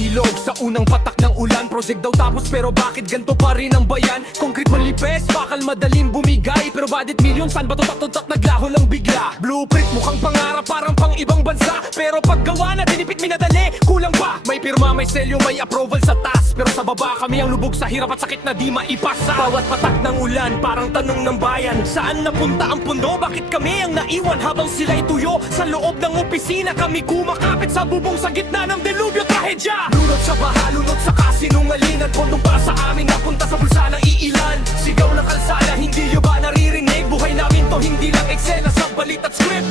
ilog sa unang patak ng ulan. Project daw tapos pero bakit ganto pa rin ang bayan? Concrete manlipes, bakal madaling bumigay, pero budget million, saan ba tutak-tutak naglaho lang bigla? Blueprint mukhang pangarap parang pang ibang bansa, pero paggawa na dinipit minadali, kulang pa. May pirma, may selyo, may approval sa taas, pero sa baba kami ang lubog sa hirap at sakit na di maipasa. Bawat patak ng ulan parang tanong ng bayan, saan napunta ang pundo? Bakit kami ang naiwan habang sila'y tuyo? Sa loob ng opisina kami kumakapit sa bubong sa gitna ng delubyo, trahedya. Lunod sa baha, lunod sa kasinungalingan, pondong para sa amin napunta sa bulsa ng iilan. Sigaw ng kalsada, hindi nyo ba naririnig? Buhay namin to, hindi lang eksena sa balit at script.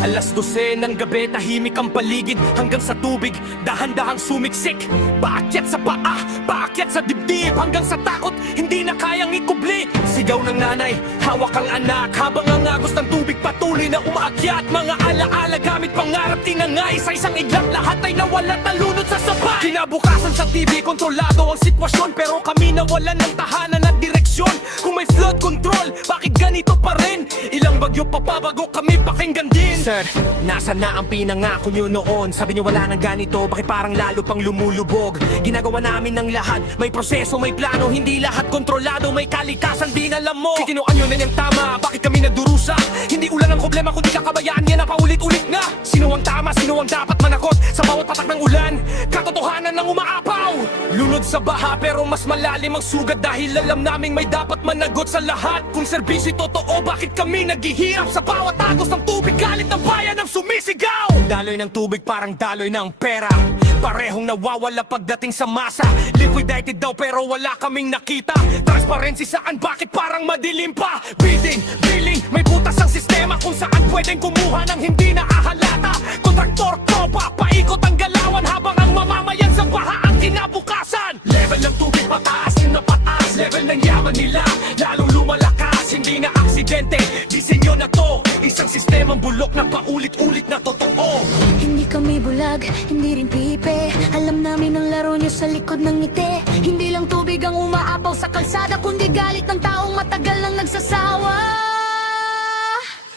Alas 12 ng gabi, tahimik ang paligid, hanggang sa tubig, dahan-dahang sumiksik. Paakyat sa paa, paakyat sa dibdib, hanggang sa takot, hindi na kayang ikubli. Sigaw ng nanay, hawak ang anak, habang ang agos ng tubig patuloy na umaakyat. Mga alaala gamit pangarap, tinangay sa isang iglap, lahat ay nawalan at nalunod sa sabay. Kinabukasan sa TV, kontrolado ang sitwasyon, pero kami nawalan ng tahanan at direksyon. Kung may flood control, bakit ganito pa rin? Ilang bagyo papabago kami pakinggan din. Sir, nasa na ang pinangako nyo noon? Sabi nyo wala nang ganito, bakit parang lalo pang lumulubog? Ginagawa namin ng lahat, may proseso, may plano, hindi lahat kontrolado, may kalikasan din alam mo. Titinuan nyo na niyang tama, bakit kami nagdurusa? Hindi ulan ang problema kundi kakabayaan niya na paulit-ulit nga. Sino ang tama, sino ang dapat manakot? Sa bawat patak ng ulan, katotohanan ng umaapaw. Lunod sa baha pero mas malalim ang sugat, dahil alam naming may dapat managot sa lahat. Kung serbisyo'y totoo, bakit kami naghihirap? Sa bawat agos ng tubig, galit ng bayan ang sumisigaw. Daloy ng tubig parang daloy ng pera, parehong nawawala pagdating sa masa. Liquidated daw pero wala kaming nakita. Transparency saan, bakit parang madilim pa? Bidding, billing, may butas ang sistema kung saan pwedeng kumuha ng hindi naahalata. Kontraktor, tropa, paikot ang galawan habang ang mamamayan sa baha ang kinabukasan. Level ng tubig pataas, yun na pataas. Level ng yaman nila, lalong lumalakas. Hindi na aksidente, disenyo na to. Isang sistemang bulok na paulit-ulit na totoo. Hindi kami bulag, hindi rin pipe. Alam namin ang laro nyo sa likod ng ngiti. Hindi lang tubig ang umaapaw sa kalsada, kundi galit ng taong matagal nang nagsasawa.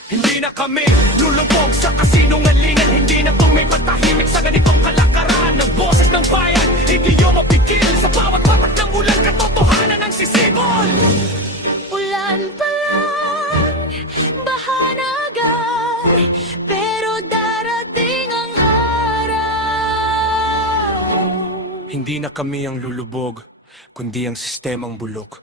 Hindi na kami lulubog sa kasinungalingan, hindi na to may patahimik sa ganitong kalakaran ng boses ng bayan. Hindi nyo mapigil sa bawat patak ng ulan, katotohanan ang sisibol. Ulan pa lang, baha na agad, pero darating ang araw. Hindi na kami ang lulubog, kundi ang sistemang bulok.